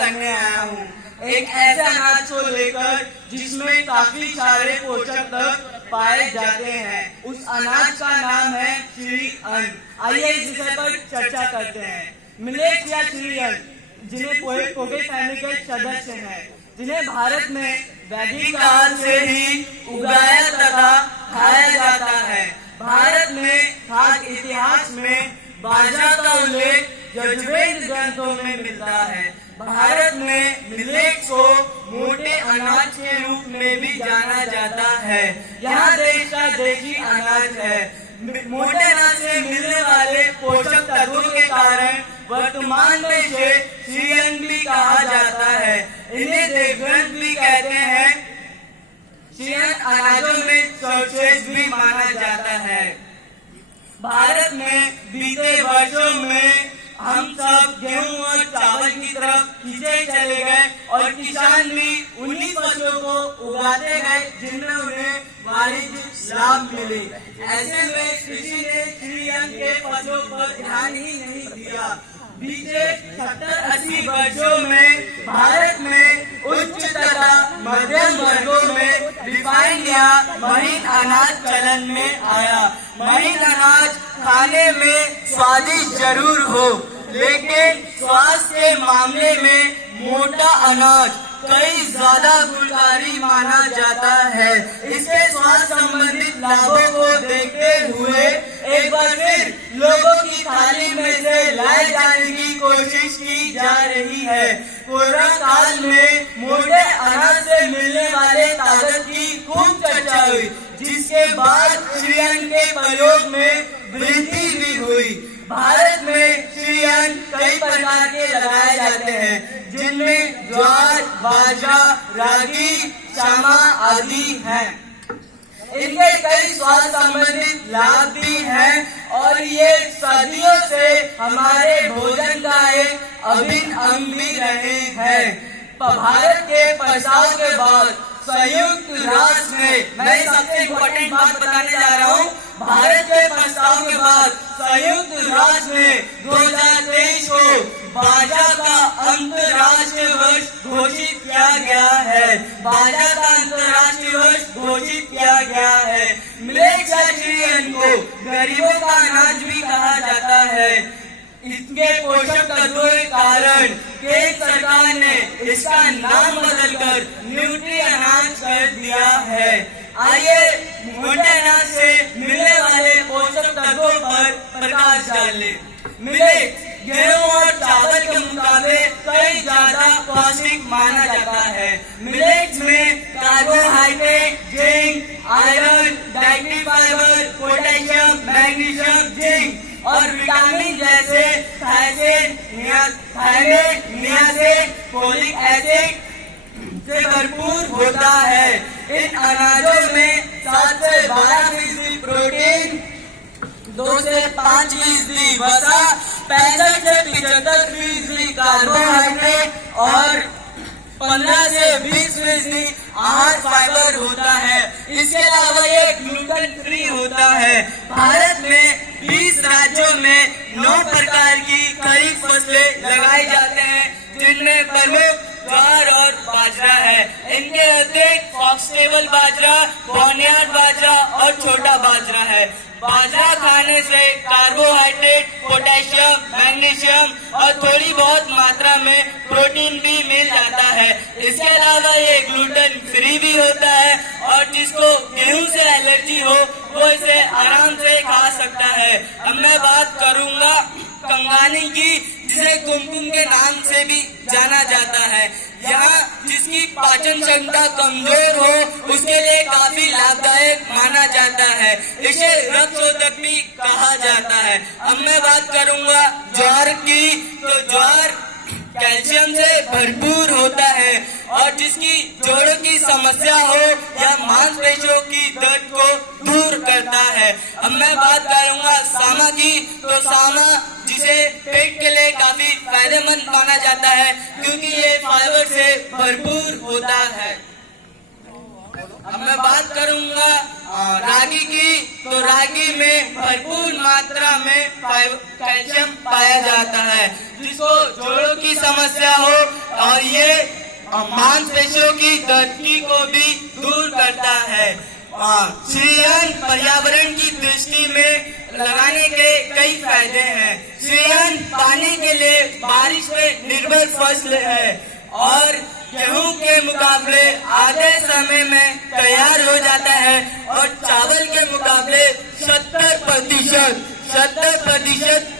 करने आया हूँ एक ऐसे अनाज को लेकर जिसमें काफी सारे पोषक तत्व पाए जाते हैं। उस अनाज का नाम है श्री अन्न। आइए इस विषय पर चर्चा करते हैं। मिलेट्स या श्री अन्न जिन्हें पोहे फैमिली के सदस्य हैं, जिन्हें भारत में वैदिक काल से ही उगाया तथा खाया जाता है। भारत में खाद्य इतिहास में बाजरा का उल्लेख यजुर्वेद ग्रंथों में मिलता है। भारत में मिलेट्स को मोटे अनाज के रूप में भी जाना जाता है। यहाँ देश का देशी अनाज है। मोटे अनाज से मिलने वाले पोषक तत्वों के कारण वर्तमान में इसे श्री अन्न भी कहा जाता है। इन्हें देवग्रंथ भी कहते हैं। श्री अन्न अनाजों में सर्वश्रेष्ठ भी माना जाता है। भारत में बीते वर्षों में हम सब गेहूं और चावल की तरफ खींचे चले गए और किसान भी उन्हीं फसलों को उगाते गए जिनमें उन्हें वाणिज्यिक लाभ मिले। ऐसे में किसी ने श्री अन्न के फसलों पर ध्यान ही नहीं दिया। बीते 70-80 वर्षों में भारत में उच्च तथा मध्यम वर्गों में रिफाइंड या महीन अनाज चलन में आया। महीन अनाज खाने में स्वादिष्ट जरूर हो, लेकिन स्वास्थ्य के मामले में मोटा अनाज कई ज्यादा गुणकारी माना जाता है। इसके स्वास्थ्य संबंधित लाभों को देखते हुए एक बार फिर लोगों की थाली में से लाए जाने की कोशिश की जा रही है। कोरोना काल में मोटे अनाज से मिलने वाले ताकत की खूब चर्चा हुई, जिसके बाद श्री अन्न के प्रयोग में वृद्धि भी हुई। भारत में श्री अन्न कई प्रकार के लगाए जाते हैं, जिनमें ज्वार, बाजरा, रागी, चना आदि हैं। इनके कई स्वास्थ्य संबंधित लाभ भी हैं और ये सदियों से हमारे भोजन का एक अभिन्न अंग भी रहे हैं। भारत के प्रस्ताव के बाद संयुक्त राष्ट्र में, मैं सबसे इम्पोर्टेंट बात बताने जा रहा हूँ, भारत के प्रस्ताव के बाद संयुक्त राष्ट्र ने 2023 को बाजरा का अंतर्राष्ट्रीय वर्ष घोषित किया गया है। बाजरा का अंतर्राष्ट्रीय वर्ष घोषित किया गया है। मिलेट्स या श्री अन्न को गरीबों का अनाज भी कहा जाता है। इसके पोषक तत्वों के कारण केंद्र सरकार ने इसका नाम बदलकर न्यूट्री अनाज कर दिया है। आइए मोटे अनाज से मिलने वाले पोषक तत्वों पर प्रकाश डालें। मिलेट्स गेहूं और चावल के मुकाबले कई ज्यादा पौष्टिक माना जाता है। मिलेट्स में carbohydrate, zinc, iron, dietary fibre, potassium, magnesium, zinc और विटामिन जैसे थायराइड, नियासिन, फोलिक एसिड से भरपूर होता है। इन अनाजों में 7 से 12% प्रोटीन, 2 से 5% वसा, 65 से 75% कार्बोहाइड्रेट और 15 से 20% आहार फाइबर होता है। इसके अलावा ये ग्लूटेन फ्री होता है। भारत में 20 राज्यों में 9 प्रकार की खरीफ फसलें लगाई जाते हैं, जिनमें प्रमुख ज्वार और बाजरा है। इनके अतिरिक्त फॉक्सटेल बाजरा, बॉर्नयार्ड बाजरा और छोटा बाजरा है। बाजरा खाने से कार्बोहाइड्रेट, पोटेशियम, मैग्नीशियम और थोड़ी बहुत मात्रा में प्रोटीन भी मिल जाता है। इसके अलावा ये ग्लूटेन फ्री भी होता है और जिसको गेहूं से एलर्जी हो वो इसे आराम से खा सकता है। अब मैं बात करूंगा कंगानी की, जिसे कुमकुम के नाम से भी जाना जाता है। यहाँ जिसकी पाचन क्षमता कमजोर हो उसके लिए काफी लाभदायक माना जाता है। इसे रक्तशोधक भी कहा जाता है। अब मैं बात करूंगा ज्वार की, तो ज्वार कैल्शियम से भरपूर होता है और जिसकी जोड़ों की समस्या हो या मांसपेशियों की दर्द को दूर करता है। अब मैं बात करूंगा सामा की, तो सामा जिसे पेट के लिए काफी फायदेमंद माना जाता है क्योंकि ये फाइबर से भरपूर होता है। अब मैं बात करूंगा रागी रागी की, तो रागी में भरपूर मात्रा में कैल्शियम पाया जाता है, जिसको जोड़ों की समस्या हो और ये मांसपेशियों की दर्द को भी दूर करता है। श्रीयन पर्यावरण की दृष्टि में लगाने के कई फायदे हैं। श्रीयन पानी के लिए बारिश पे निर्भर फसल है और गेहूं के मुकाबले आधे समय में तैयार हो जाता है और चावल के मुकाबले 70%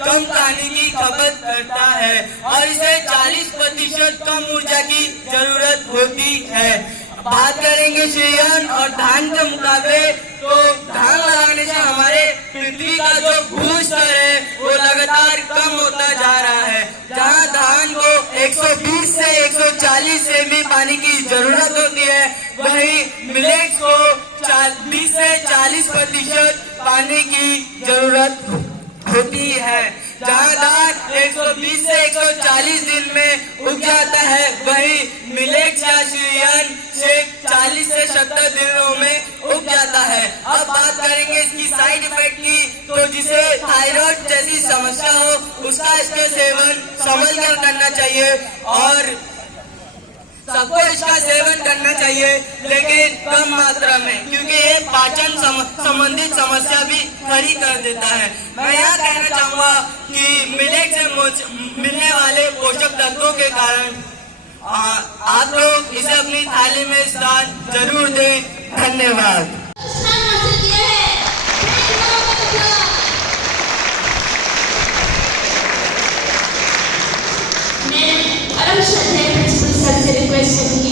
कम पानी की खपत करता है और इसे 40% कम ऊर्जा की जरूरत होती है। बात करेंगे श्रेयन और धान के मुकाबले, तो धान लगाने से हमारे पृथ्वी का जो भूस्तर है वो लगातार कम होता जा रहा है। जहां धान को 120 से 140 सेमी पानी की जरूरत होती है, वहीं मिलेट्स को 20 से 40% पानी की जरूरत होती है। जहाँ धान 120 से 140 दिन में उग जाता है, वहीं मिलेट्स या श्रेयन से 40 से 70 दिनों में उग जाता है। अब बात करेंगे इसकी साइड इफेक्ट की, तो जिसे थायराइड जैसी समस्या हो उसका इसके सेवन समझ कर करना चाहिए और सबको इसका सेवन करना चाहिए, लेकिन कम मात्रा में, क्योंकि ये पाचन संबंधित समस्या भी खड़ी कर देता है। मैं यह कहना चाहूँगा कि मिलेट से मिलने वाले पोषक तत्वों के कारण आप लोग इसे अपनी थाली में स्थान जरूर दें। धन्यवाद। मैं परम श्रद्धेय प्रिंसिपल सर से रिक्वेस्ट करूंगी